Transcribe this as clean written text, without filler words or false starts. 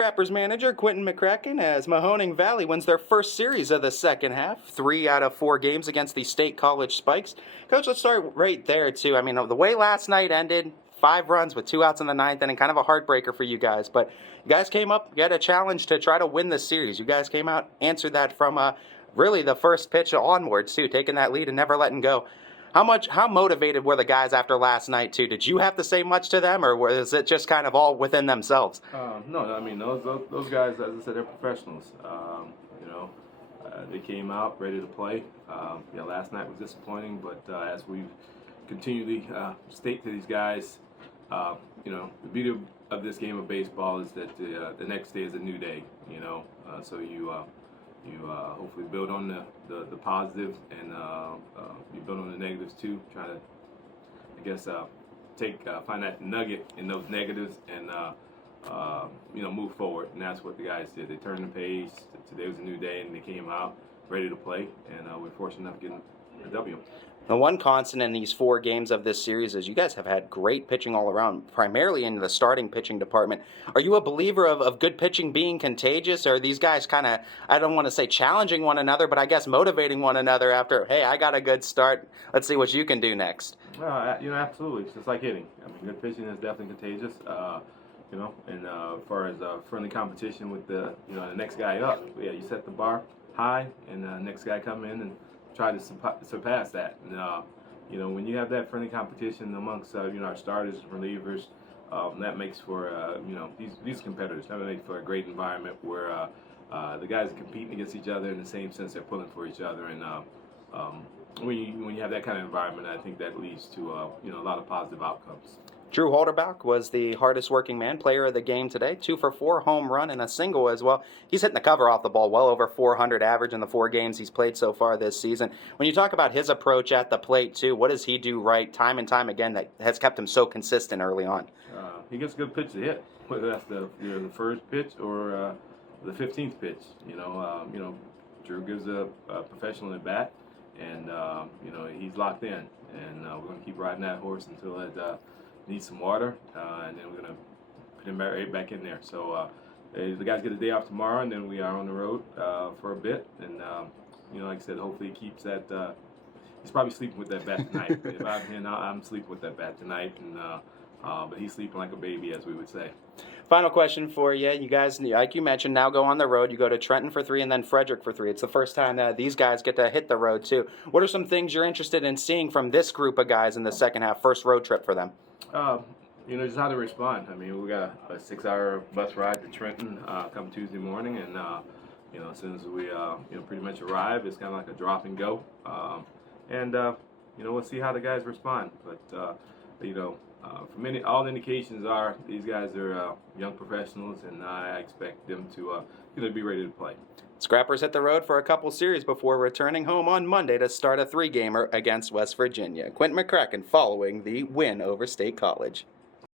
Rappers manager Quinton McCracken as Mahoning Valley wins their first series of the second half, 3 out of 4 games against the State College Spikes. Coach, let's start right there, too. I mean, the way last night ended, 5 runs with 2 outs in the ninth inning, kind of a heartbreaker for you guys. But you guys came up, you had a challenge to try to win the series. You guys came out, answered that from really the first pitch onwards, too, taking that lead and never letting go. How motivated were the guys after last night, too? Did you have to say much to them, or was it just kind of all within themselves? No, I mean, those guys, as I said, they're professionals. You know, they came out ready to play. Last night was disappointing, but as we continually state to these guys, the beauty of this game of baseball is that the next day is a new day, so you hopefully build on the positives and you build on the negatives too. Try to, I guess, find that nugget in those negatives and move forward. And that's what the guys did. They turned the page. Today was a new day, and they came out ready to play. And we're fortunate enough to get a W. The one constant in these 4 games of this series is you guys have had great pitching all around, primarily in the starting pitching department. Are you a believer of good pitching being contagious, or are these guys kind of, I don't want to say challenging one another, but I guess motivating one another after, hey, I got a good start, let's see what you can do next? Absolutely. It's just like hitting. I mean, good pitching is definitely contagious. And as far as friendly competition with the next guy up, you set the bar high, and the next guy come in and try to surpass that. And, when you have that friendly competition amongst our starters, relievers, that makes for these competitors. That makes for a great environment where the guys are competing against each other in the same sense they're pulling for each other. And when you have that kind of environment, I think that leads to a lot of positive outcomes. Drew Halderbach was the hardest working man, player of the game today. 2 for 4, home run and a single as well. He's hitting the cover off the ball, well over 400 average in the 4 games he's played so far this season. When you talk about his approach at the plate too, what does he do right time and time again that has kept him so consistent early on? He gets a good pitch to hit, whether that's the first pitch or the 15th pitch. Drew gives a professional at bat, and he's locked in, and we're going to keep riding that horse until it needs some water, and then we're going to put him right back in there. So the guys get a day off tomorrow, and then we are on the road for a bit. And, like I said, hopefully he keeps that. He's probably sleeping with that bat tonight. If I'm here now, I'm sleeping with that bat tonight. And but he's sleeping like a baby, as we would say. Final question for you. You guys, like you mentioned, now go on the road. You go to Trenton for 3 and then Frederick for 3. It's the first time that these guys get to hit the road, too. What are some things you're interested in seeing from this group of guys in the second half, first road trip for them? Just how to respond. I mean, we got a 6-hour bus ride to Trenton come Tuesday morning, and as soon as we pretty much arrive, it's kind of like a drop and go, and we'll see how the guys respond. But from all the indications are these guys are young professionals, and I expect them to be ready to play. Scrappers hit the road for a couple series before returning home on Monday to start a 3-gamer against West Virginia. Quinton McCracken following the win over State College.